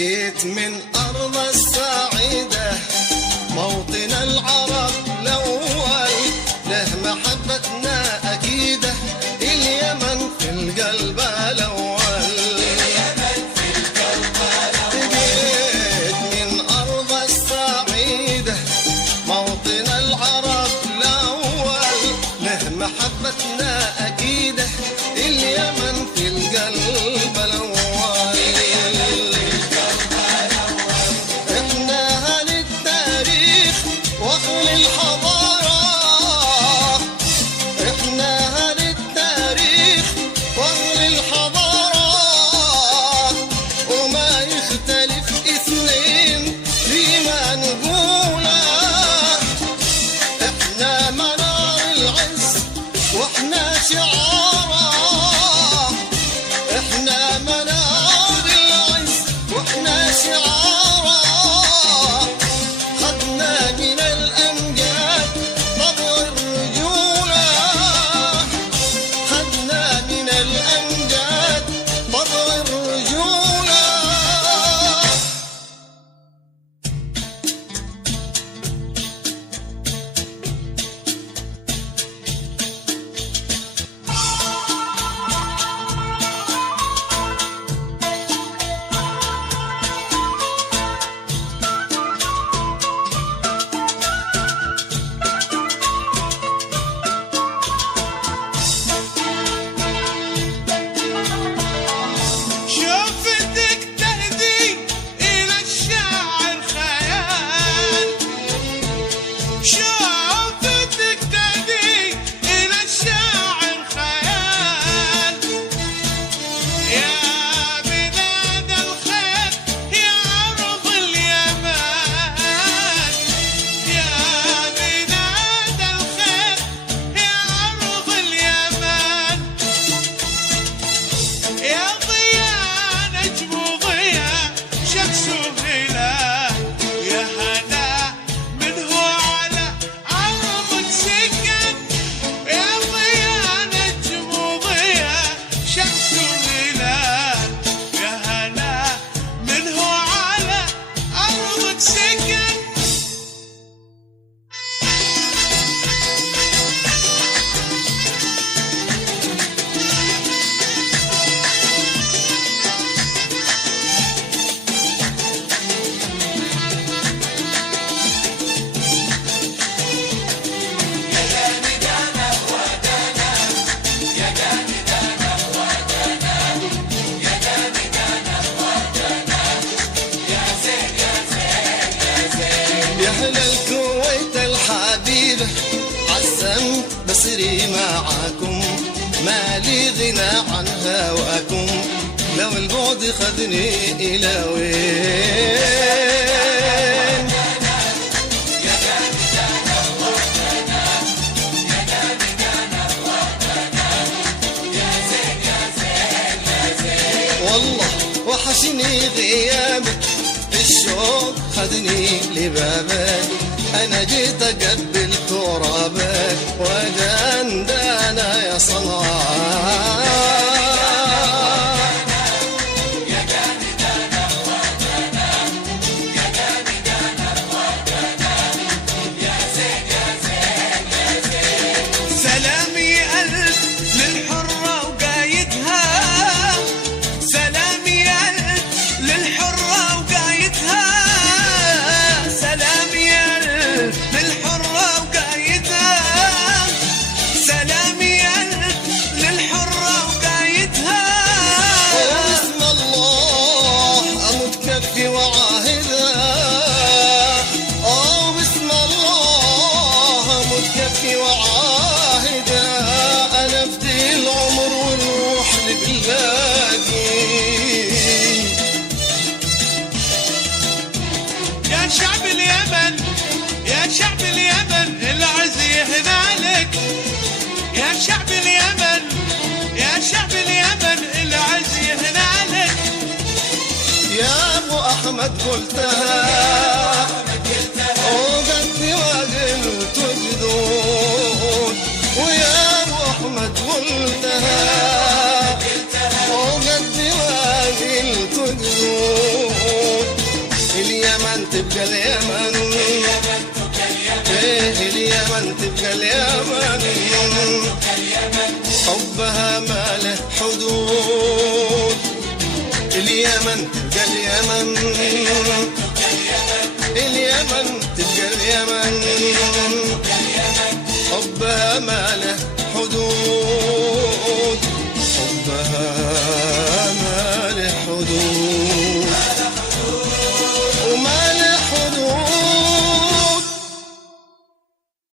جيت من أرض السعيدة موطن العرب الأول، له محبتنا أكيدة، اليمن في القلب الأول. جيت من أرض السعيدة موطن العرب الأول، له محبتنا أكيدة، اليمن في القلب الأول. بسري معاكم مالي غنى عن هواكم، لو البعد خذني إلى وين. والله وحشني غيابك، الشوق خذني لبابك، أنا جيت أقبل ترابك ودندانا يا صنعاء. سلامي ألف للحرة وقايدها، سلامي ألف للحرة وقايدها، سلامي ألف للحرة وقايدها، سلامي ألف للحرة وقايدها. بسم الله أموت كفي وعاهدها، بسم الله أموت كفي وعاهدها، أنا أفدي العمر والروح لبلادي. يا شعب اليمن، يا شعب اليمن العز يهنالك، يا شعب اليمن، يا شعب اليمن العز يهنالك. يا أبو أحمد قلتها وقلبي وقلت جدود، ويا أبو أحمد قلتها وقلبي وقلت جدود. تبقى اليمن ايه اليمن تبقى اليمن حبها ما له حدود اليمن تبقى اليمن اليمن تبقى اليمن حبها ما له حدود